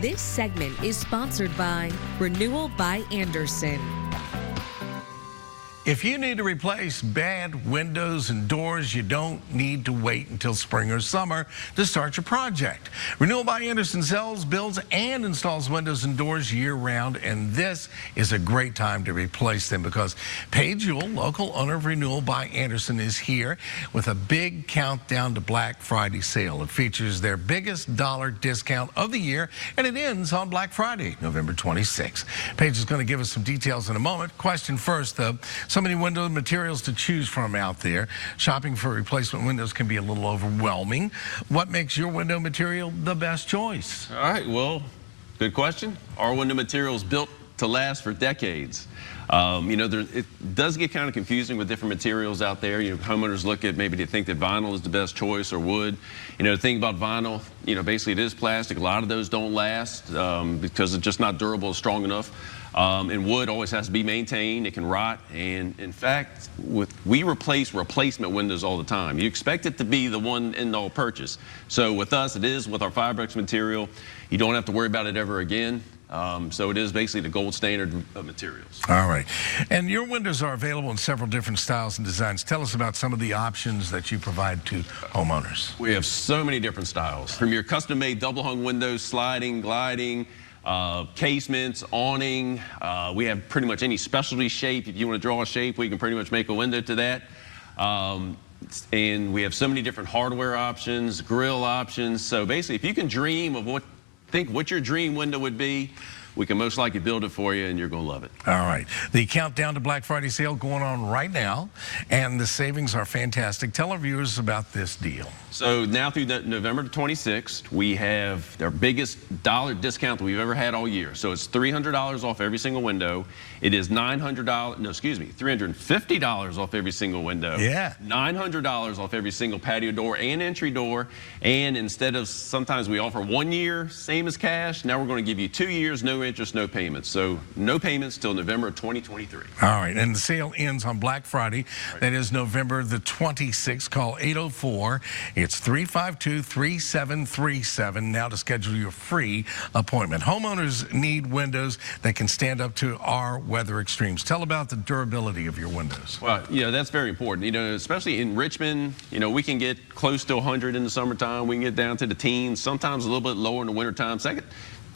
This segment is sponsored by Renewal by Anderson. If you need to replace bad windows and doors, you don't need to wait until spring or summer to start your project. Renewal by Anderson sells, builds, and installs windows and doors year-round, and this is a great time to replace them because Paige Ewell, local owner of Renewal by Anderson, is here with a big countdown to Black Friday sale. It features their biggest dollar discount of the year, and it ends on Black Friday, November 26th. Paige is going to give us some details in a moment. Question first, though. So many window materials to choose from out there. Shopping for replacement windows can be a little overwhelming. What makes your window material the best choice? All right, well, good question. Our window material is built to last for decades. It does get kind of confusing with different materials out there. Homeowners look at maybe they think that vinyl is the best choice or wood. The thing about vinyl, basically it is plastic. A lot of those don't last because it's just not durable or strong enough. And wood always has to be maintained. It can rot. And in fact, we replace replacement windows all the time. You expect it to be the one end-all purchase. So with us, it is with our Fibrex material. You don't have to worry about it ever again. So it is basically the gold standard of materials. All right. And your windows are available in several different styles and designs. Tell us about some of the options that you provide to homeowners. We have so many different styles. From your custom-made double-hung windows, sliding, gliding, casements, awning. We have pretty much any specialty shape. If you want to draw a shape, we can pretty much make a window to that. And we have so many different hardware options, grill options. So basically, if you can dream of what your dream window would be, we can most likely build it for you, and you're going to love it. All right. The countdown to Black Friday sale going on right now, and the savings are fantastic. Tell our viewers about this deal. So now through November 26th, we have our biggest dollar discount that we've ever had all year. So it's $300 off every single window. It is $350 off every single window. Yeah. $900 off every single patio door and entry door. And instead of sometimes we offer 1 year, same as cash, now we're going to give you 2 years, no interest, no payments. So no payments till November of 2023. All right. And the sale ends on Black Friday. Right. That is November the 26th. Call 804. It's 352-3737 now to schedule your free appointment. Homeowners need windows that can stand up to our weather extremes. Tell about the durability of your windows. Well, that's very important. Especially in Richmond, we can get close to 100 in the summertime. We can get down to the teens, sometimes a little bit lower in the wintertime. So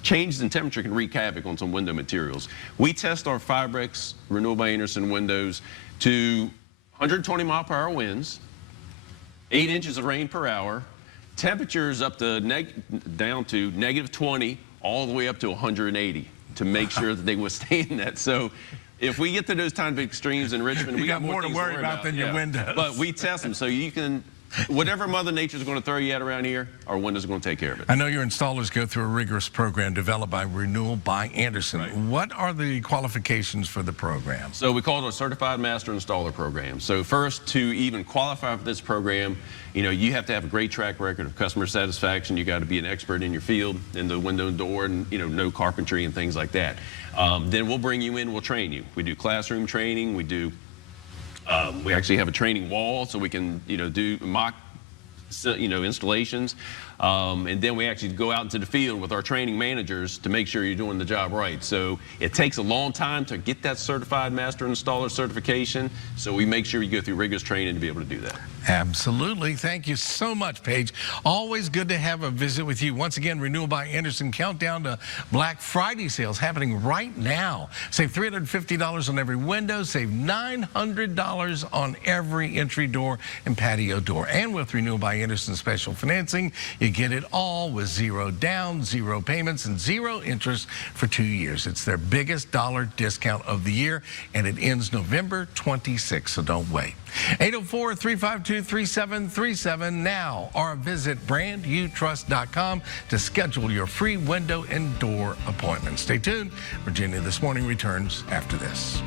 changes in temperature can wreak havoc on some window materials. We test our Fibrex Renewal by Anderson windows to 120 mile per hour winds, 8 inches of rain per hour, temperatures up to down to -20, all the way up to 180 to make sure that they withstand that. So if we get to those time of extremes in Richmond, we got more to worry about than your windows. But we test them so you can, whatever Mother Nature's going to throw you at around here, our windows are going to take care of it. I know your installers go through a rigorous program developed by Renewal by Anderson. Right. What are the qualifications for the program? So we call it a Certified Master Installer program. So first, to even qualify for this program, you have to have a great track record of customer satisfaction. You got to be an expert in your field, in the window and door, and know carpentry and things like that. Then we'll bring you in, we'll train you. We do classroom training, we actually have a training wall so we can, do mock, installations. And then we actually go out into the field with our training managers to make sure you're doing the job right. So it takes a long time to get that Certified Master Installer certification. So we make sure you go through rigorous training to be able to do that. Absolutely. Thank you so much, Paige. Always good to have a visit with you. Once again, Renewal by Anderson countdown to Black Friday sales happening right now. Save $350 on every window. Save $900 on every entry door and patio door. And with Renewal by Anderson special financing, you get it all with 0 down, 0 payments, and 0 interest for 2 years. It's their biggest dollar discount of the year, and it ends November 26th, so don't wait. 804-352-3737 now, or visit brandyoutrust.com to schedule your free window and door appointment. Stay tuned. Virginia This Morning returns after this.